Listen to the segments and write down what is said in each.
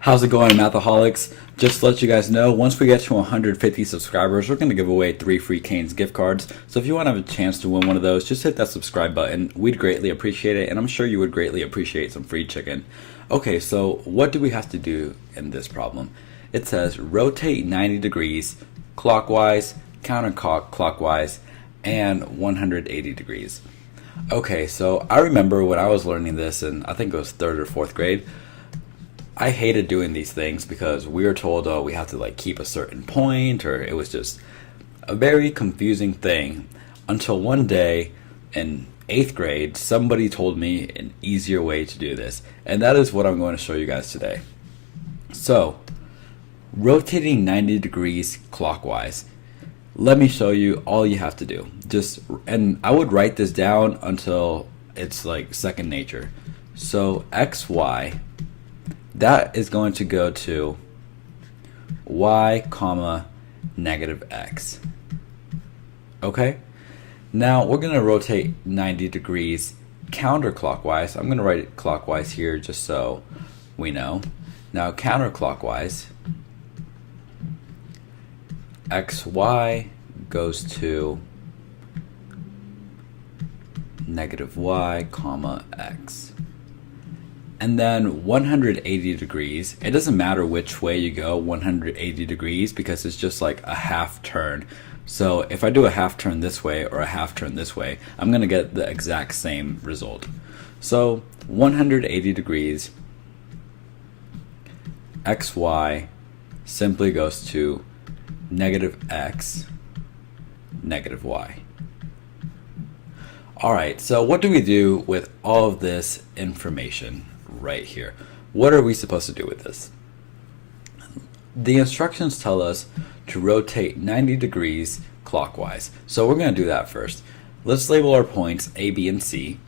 How's it going, Mathaholics? Just to let you guys know, once we get to 150 subscribers, we're going to give away 3 free Cane's gift cards. So if you want to have a chance to win one of those, just hit that subscribe button. We'd greatly appreciate it, and I'm sure you would greatly appreciate some free chicken. Okay, so what do we have to do in this problem? It says rotate 90 degrees clockwise, counterclockwise, and 180 degrees. Okay, so I remember when I was learning this in, I think it was 3rd or 4th grade, I hated doing these things because we were told, oh, we have to like keep a certain point, or it was just a very confusing thing until one day in 8th grade, somebody told me an easier way to do this. And that is what I'm going to show you guys today. So, rotating 90 degrees clockwise. Let me show you all you have to do. And I would write this down until it's like second nature. So, XY, that is going to go to y comma negative x. Okay? Now we're going to rotate 90 degrees counterclockwise. I'm going to write it clockwise here just so we know. Now counterclockwise, xy goes to negative y comma x. And then 180 degrees, it doesn't matter which way you go 180 degrees because it's just like a half turn. So if I do a half turn this way or a half turn this way, I'm going to get the exact same result. So 180 degrees, xy simply goes to negative x, negative y. Alright, so what do we do with all of this information right here? What are we supposed to do with this? The instructions tell us to rotate 90 degrees clockwise. So we're going to do that first. Let's label our points A, B, and C.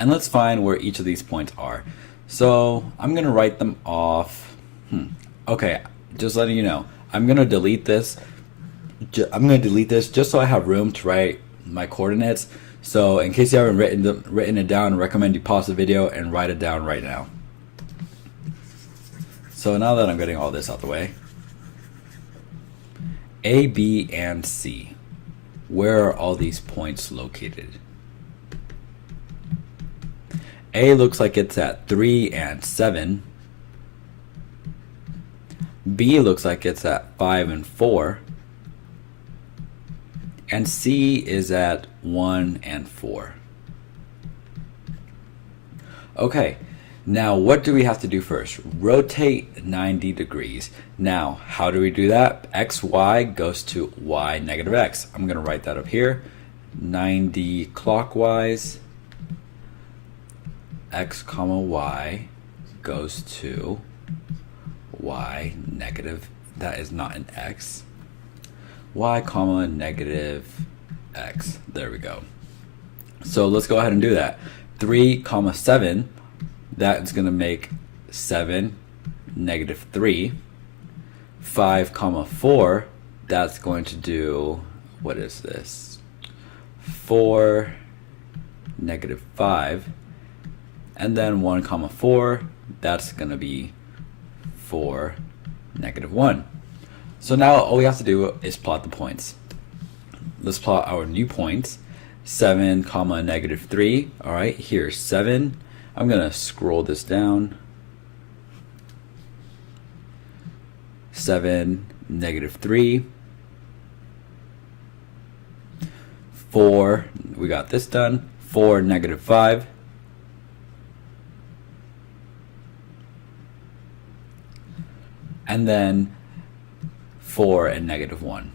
And let's find where each of these points are. So I'm going to write them off. Okay, just letting you know, I'm going to delete this. I'm going to delete this just so I have room to write my coordinates. So in case you haven't written it down, I recommend you pause the video and write it down right now. So now that I'm getting all this out the way, A, B, and C. Where are all these points located? A looks like it's at 3 and 7. B looks like it's at 5 and 4. And C is at 1 and 4. Okay, now what do we have to do first? Rotate 90 degrees. Now, how do we do that? XY goes to y negative x. I'm going to write that up here. 90 clockwise, x comma y goes to y negative, that is not an x, y comma negative x. There we go. So let's go ahead and do that. 3 comma 7, that's going to make 7 negative 3. 5 comma 4, that's going to do, what is this? 4 negative 5. And then 1 comma 4, that's going to be 4 negative 1. So now all we have to do is plot the points. Let's plot our new points. 7 comma negative 3. Alright, here's 7. I'm going to scroll this down. 7 negative 3. 4, we got this done. 4 negative 5. And then 4 and negative 1.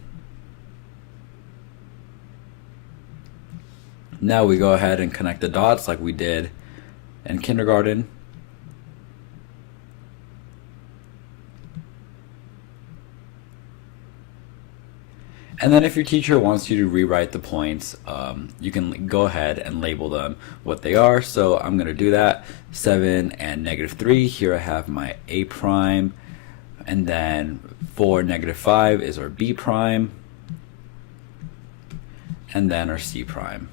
Now we go ahead and connect the dots like we did in kindergarten. And then if your teacher wants you to rewrite the points, you can go ahead and label them what they are. So I'm going to do that. 7 and negative 3. Here I have my A prime. And then 4 negative 5 is our B prime. And then our C prime.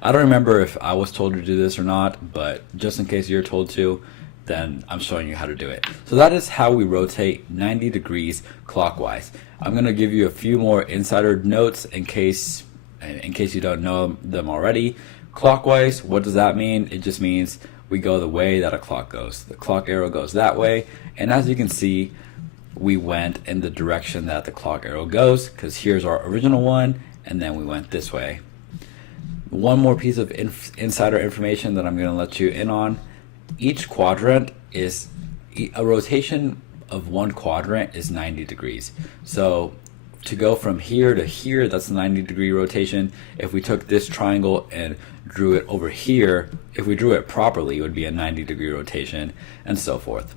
I don't remember if I was told to do this or not, but just in case you're told to, then I'm showing you how to do it. So that is how we rotate 90 degrees clockwise. I'm going to give you a few more insider notes in case you don't know them already. Clockwise, what does that mean? It just means we go the way that a clock goes. The clock arrow goes that way, and as you can see, we went in the direction that the clock arrow goes, because here's our original one, and then we went this way. One more piece of insider information that I'm going to let you in on. Each quadrant is a rotation of one quadrant is 90 degrees. So to go from here to here, that's a 90-degree rotation. If we took this triangle and drew it over here, if we drew it properly, it would be a 90-degree rotation, and so forth.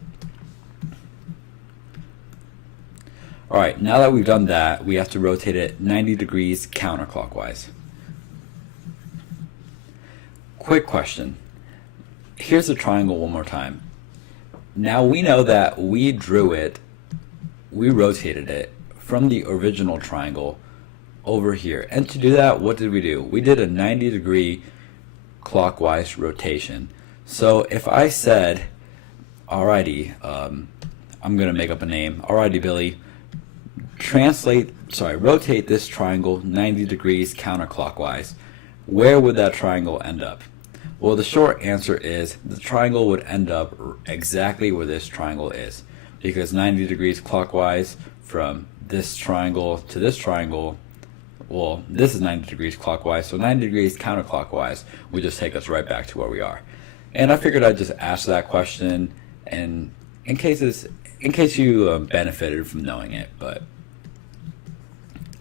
All right, now that we've done that, we have to rotate it 90 degrees counterclockwise. Quick question. Here's the triangle one more time. Now we know that we rotated it from the original triangle over here. And to do that, what did we do? We did a 90-degree clockwise rotation. So if I said, alrighty, I'm going to make up a name. Alrighty, Billy, rotate this triangle 90 degrees counterclockwise. Where would that triangle end up? Well, the short answer is the triangle would end up exactly where this triangle is, because 90 degrees clockwise from this triangle to this triangle, well, this is 90 degrees clockwise, so 90 degrees counterclockwise would just take us right back to where we are. And I figured I'd just ask that question, and in case you benefited from knowing it, but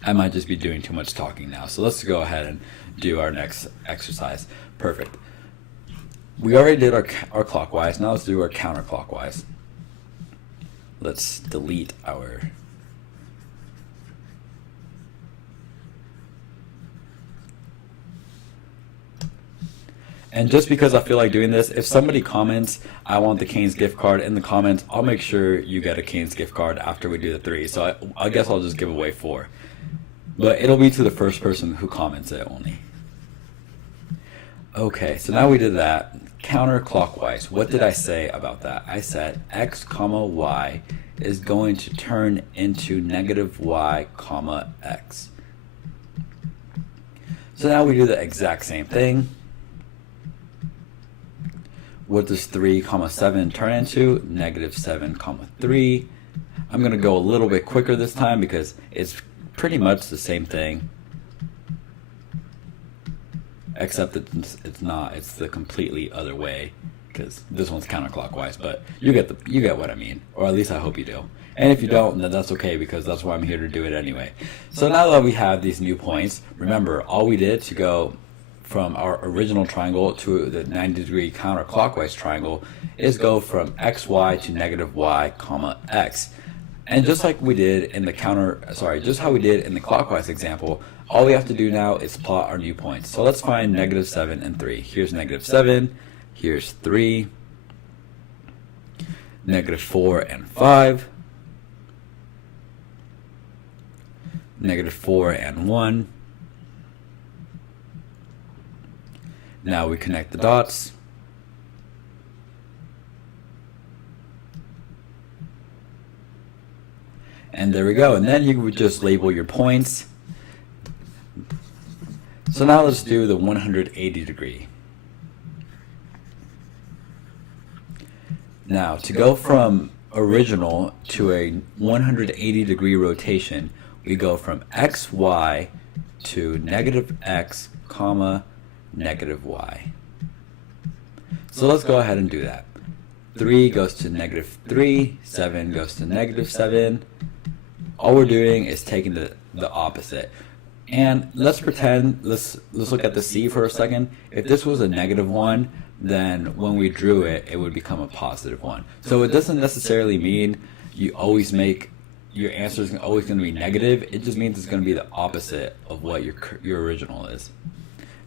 I might just be doing too much talking now. So let's go ahead and do our next exercise. Perfect. We already did our clockwise. Now let's do our counterclockwise. Let's delete our... And just because I feel like doing this, if somebody comments, I want the Cane's gift card in the comments, I'll make sure you get a Cane's gift card after we do the 3. So I guess I'll just give away 4. But it'll be to the first person who comments it only. Okay, so now we did that. Counterclockwise. What did I say about that? I said x comma y is going to turn into negative y comma x. So now we do the exact same thing. What does 3 comma 7 turn into? Negative 7 comma 3. I'm going to go a little bit quicker this time because it's pretty much the same thing, except it's not. It's the completely other way, because this one's counterclockwise, but you get what I mean, or at least I hope you do. And if you don't, then that's okay, because that's why I'm here to do it anyway. So now that we have these new points, remember, all we did to go from our original triangle to the 90-degree counterclockwise triangle is go from xy to negative y comma x. And just like we did in the clockwise example, all we have to do now is plot our new points. So let's find negative 7 and 3. Here's negative 7, here's 3, negative 4 and 5, negative 4 and 1. Now we connect the dots. And there we go. And then you would just label your points. So now let's do the 180 degree. Now to go from original to a 180 degree rotation, we go from xy to negative x comma negative y. So let's go ahead and do that. 3 goes to negative 3, 7 goes to negative 7. All we're doing is taking the opposite. And let's pretend, let's look at the C for a second. If this was a negative 1, then when we drew it, it would become a positive 1. So it doesn't necessarily mean you always make, your answer is always going to be negative. It just means it's going to be the opposite of what your original is.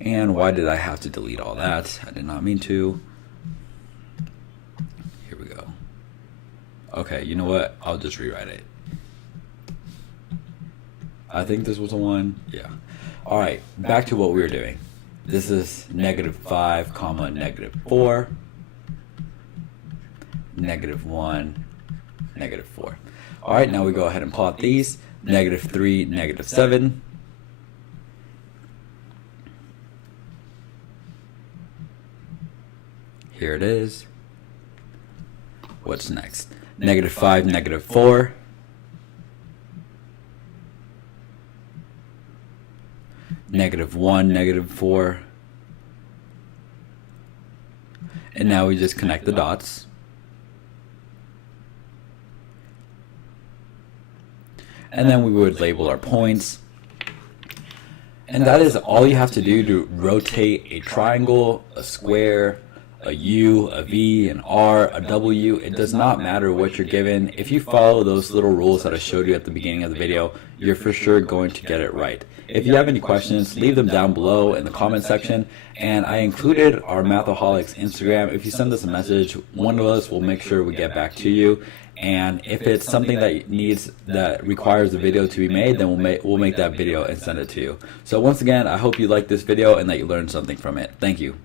And why did I have to delete all that? I did not mean to. Here we go. Okay, you know what? I'll just rewrite it. I think this was a 1. Yeah. All right, back to what we were doing. This is -5, comma, -4, -1, -4. All right, now we go ahead and plot these. -3, -7. Here it is. What's next? -5, -4. -1, -4. And now we just connect the dots. And then we would label our points. And that is all you have to do to rotate a triangle, a square, a U, a V, an R, a W. It does not matter what you're given. If you follow those little rules that I showed you at the beginning of the video, you're for sure going to get it right. If you have any questions, leave them down below in the comment section. And I included our Mathaholics Instagram. If you send us a message, one of us will make sure we get back to you. And if it's something that requires a video to be made, then we'll make that video and send it to you. So once again, I hope you liked this video and that you learned something from it. Thank you.